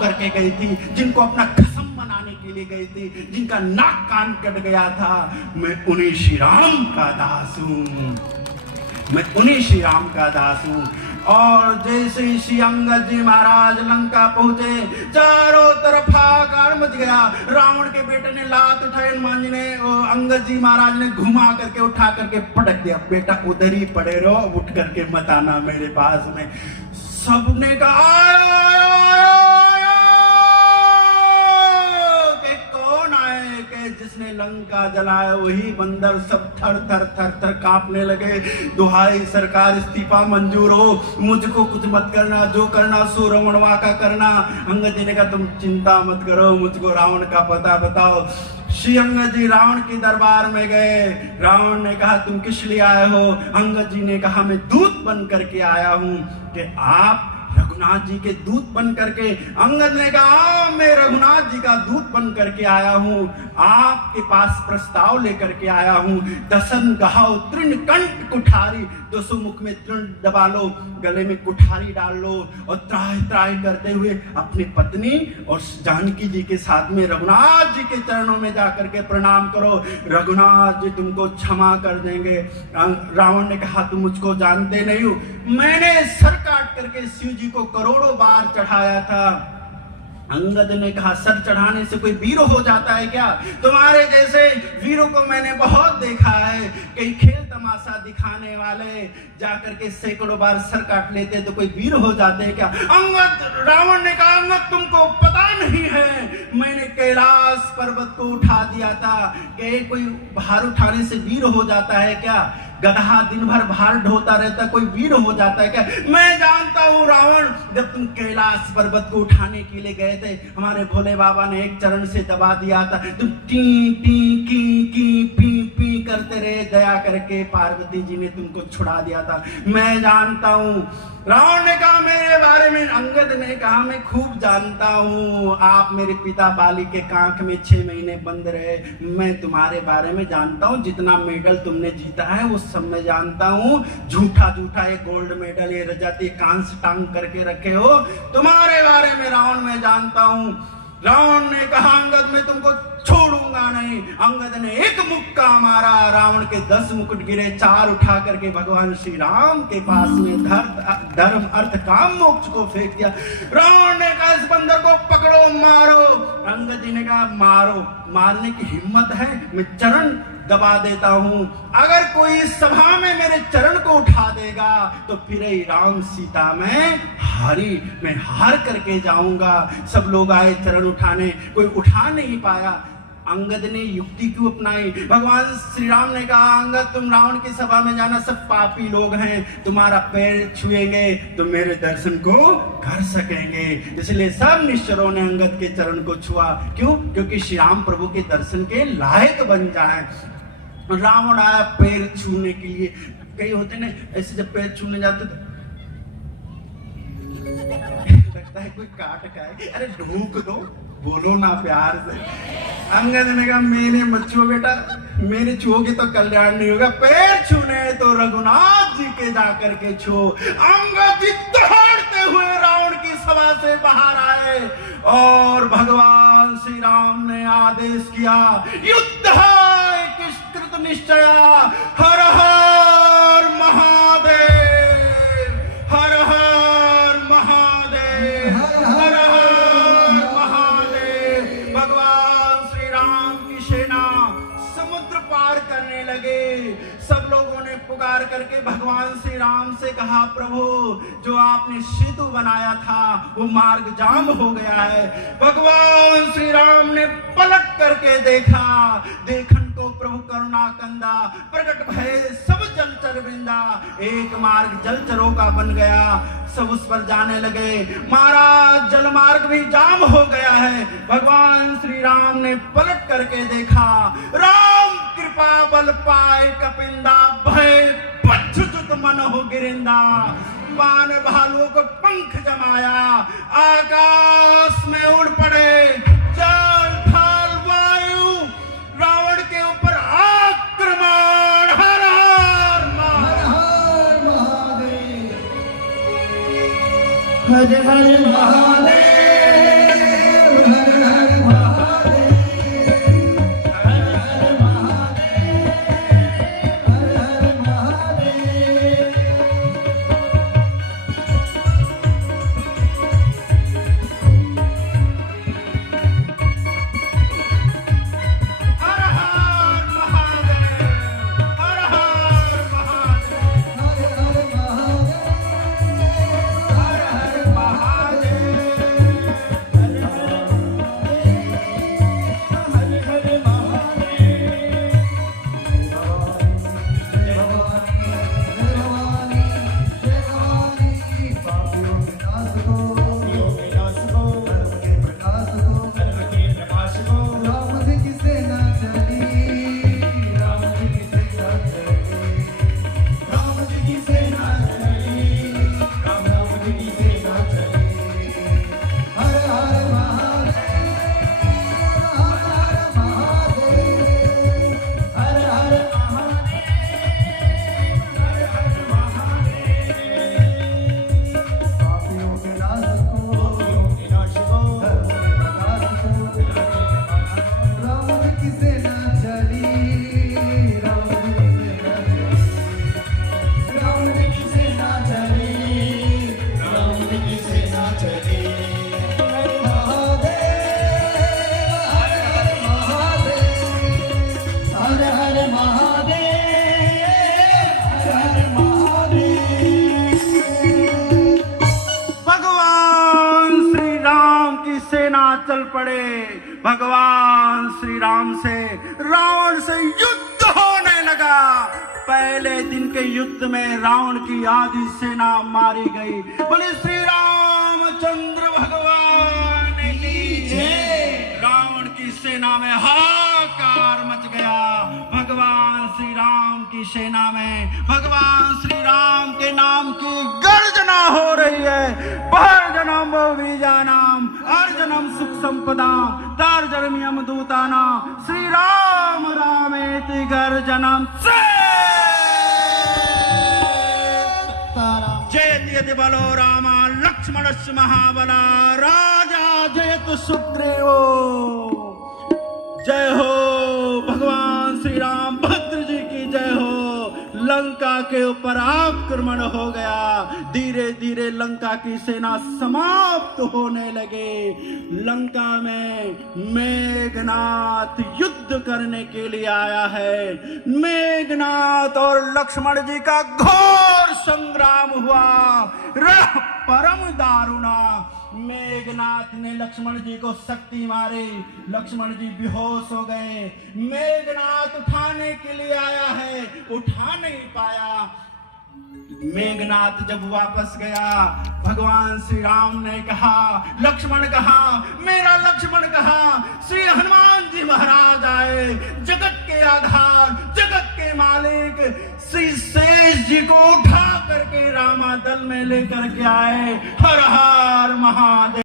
करके गई थी, जिनको अपना कसम मनाने के लिए गई थी, जिनका नाक कान कट गया था, मैं उन्हीं श्री राम का दास हूँ, मैं उन्हीं श्री राम का दास हूँ। और जैसे श्री अंगद जी महाराज लंका पहुंचे, चारों तरफ हाहाकार मच गया। रावण के बेटे ने लात उठाई, हनुमान जी ने अंगद जी महाराज ने घुमा करके उठा करके पटक दिया, बेटा उधर ही पड़े रहो, उठ करके मत आना मेरे पास में। सबने कहा जिसने लंका जलाया वही बंदर। सब थर थर थर थर कांपने लगे। दुहाई सरकार इस्तीफा मंजूर हो, मुझको कुछ मत करना, जो करना सो रमणवा का करना। अंगद जी ने कहा तुम चिंता मत करो, मुझको रावण का पता बताओ। श्री अंगद जी रावण के दरबार में गए। रावण ने कहा तुम किस लिए आए हो? अंगद जी ने कहा मैं दूत बन करके आया हूं। कि आप रघुनाथ जी के दूत बन करके? अंगद ने कहा मैं रघुनाथ जी का दूत बन करके आया हूँ, आपके पास प्रस्ताव लेकर के आया हूँ। दसन गहाओ तृण कंठ कुठारी, 200 मुख में तृण दबा लो, गले में कुठारी डाल लो और त्राहि त्राहि करते हुए अपनी पत्नी और जानकी जी के साथ में रघुनाथ जी के चरणों में जाकर के प्रणाम करो, रघुनाथ जी तुमको क्षमा कर देंगे। रावण ने कहा तुम मुझको जानते नहीं हो, मैंने सर काट करके शिव जी को करोड़ों बार चढ़ाया था। अंगद ने कहा सर चढ़ाने से कोई वीर हो जाता है क्या? तुम्हारे जैसे वीरों को मैंने बहुत देखा है, कई खेल तमाशा दिखाने वाले जाकर के सैकड़ों बार सर काट लेते तो कोई वीर हो जाते हैं क्या? अंगद, रावण ने कहा अंगद तुमको पता नहीं है, मैंने कैलाश पर्वत को उठा दिया था। कि कोई भार उठाने से वीर हो जाता है क्या? गधा दिन भर भार ढोता रहता, कोई वीर हो जाता है क्या? मैं जानता हूँ रावण, जब तुम कैलाश पर्वत को उठाने के लिए गए थे, हमारे भोले बाबा ने एक चरण से दबा दिया था, तुम टी टी की पी पी करते रहे, दया करके पार्वती जी ने तुमको छुड़ा दिया था। मैं जानता हूँ। रावण ने कहा मेरे बारे में? अंगद ने कहा मैं खूब जानता हूँ, आप मेरे पिता बाली के कांख में 6 महीने बंद रहे, मैं तुम्हारे बारे में जानता हूँ, जितना मेडल तुमने जीता है वो सब मैं जानता हूँ। झूठा झूठा ये गोल्ड मेडल, ये रजत, ये कांस्य टांग करके रखे हो, तुम्हारे बारे में रावण मैं जानता हूँ। रावण ने कहा अंगद मैं तुमको छोड़ूंगा नहीं। अंगद ने एक मुक्का मारा, रावण के 10 मुकुट गिरे, 4 उठा करके भगवान श्री राम के पास में धर्म अर्थ काम मोक्ष को फेंक दिया। रावण ने कहा इस बंदर को पकड़ो मारो। अंगद जी ने कहा मारो, मारने की हिम्मत है, मैं चरण दबा देता हूं, अगर कोई इस सभा में मेरे चरण को उठा देगा तो फिर ही राम सीता मैं हार करके जाऊंगा। सब लोग आए चरण उठाने, कोई उठा नहीं पाया। अंगद ने युक्ति क्यों अपनाई? भगवान श्री राम ने कहा अंगद तुम रावण की सभा में जाना, सब पापी लोग हैं, तुम्हारा पैर छुएंगे तो मेरे दर्शन को कर सकेंगे। इसलिए सब निश्चरों ने अंगद के चरण को छुआ। क्यों? क्योंकि श्री राम प्रभु के दर्शन के लायक बन जाए। रावण आया पैर छूने के लिए। कई होते ना ऐसे, जब पैर छूने जाते तो लगता है कोई काट खाए, अरे ढूक दो, बोलो ना प्यार से। अंगद ने कहा मेरे मत छुओ बेटा, मेरे छुओगे तो कल्याण नहीं होगा, पैर छूने तो रघुनाथ जी के जाकर के छुओ। अंगद जी दौड़ते हुए रावण की सभा से बाहर आए और भगवान श्री राम ने आदेश किया युद्ध कृत निश्चया, हर हर महादेव, हर हर महादेव, हर हर महादेव। भगवान श्री राम की सेना समुद्र पार करने लगे। सब लोगों ने पुकार करके भगवान श्री राम से कहा प्रभु जो आपने सेतु बनाया था वो मार्ग जाम हो गया है। भगवान श्री राम ने पलट करके देखा, देखन को प्रभु करुणा कंदा, प्रकट भय सब जलचर वृंदा, एक मार्ग जलचरों का बन गया, सब उस पर जाने लगे। महाराज जल मार्ग भी जाम हो गया है। भगवान श्री राम ने पलट करके देखा, राम कृपा बल पाए कपिंदा, भय पच्छुत मन हो गिरिंदा, बाण भालुओं को पंख जमाया, आकाश में उड़ पड़े, जल थल वायु, रावण के ऊपर आक्रमण। हर हर महादेव, हर हर महादेव। सेना चल पड़े। भगवान श्री राम से रावण से युद्ध होने लगा। पहले दिन के युद्ध में रावण की आधी सेना मारी गई। बोले श्री रामचंद्र भगवान की जय। रावण की सेना में हाहाकार मच गया। भगवान श्री राम की सेना में भगवान श्री राम के नाम की गर्जना हो रही है। भर्जनम बीजानाम अर्जनम सुख संपदा तर्जनम यमदूताना श्री राम रामेति गर्जनम जयति यति बलो रामा लक्ष्मणस्य महाबला राजा जयतु सुग्रीवो। जय हो भगवान श्री राम भद्र जी की जय हो। लंका के ऊपर आक्रमण हो गया। धीरे धीरे लंका की सेना समाप्त होने लगे। लंका में मेघनाथ युद्ध करने के लिए आया है। मेघनाथ और लक्ष्मण जी का घोर संग्राम हुआ। परम दारुणा। मेघनाथ ने लक्ष्मण जी को शक्ति मारी। लक्ष्मण जी बेहोश हो गए। मेघनाथ उठाने के लिए आया है, उठा नहीं पाया। मेघनाथ जब वापस गया, भगवान श्री राम ने कहा, लक्ष्मण कहा, मेरा लक्ष्मण कहा। श्री हनुमान जी महाराज आए, जगत के आधार, जगत के मालिक श्री शेष जी को उठा करके रामा दल में लेकर के आए। हर हर महादेव।